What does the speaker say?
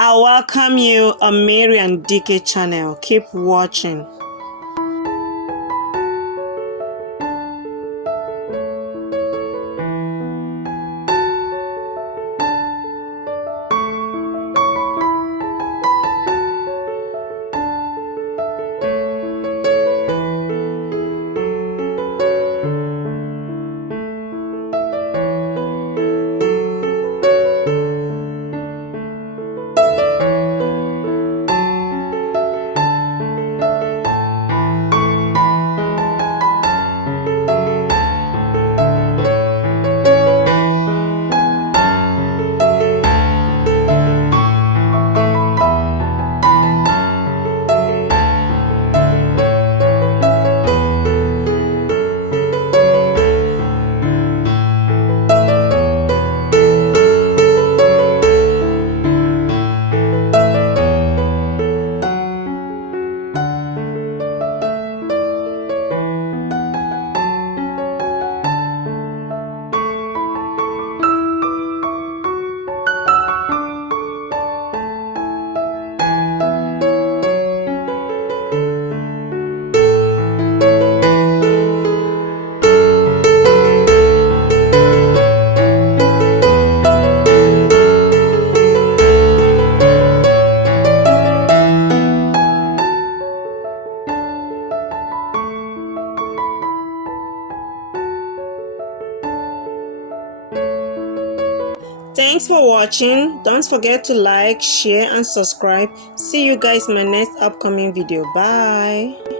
I welcome you on Mirian Dike channel. Keep watching. Thanks for watching. Don't forget to like, share and subscribe. See you guys in my next upcoming video. Bye.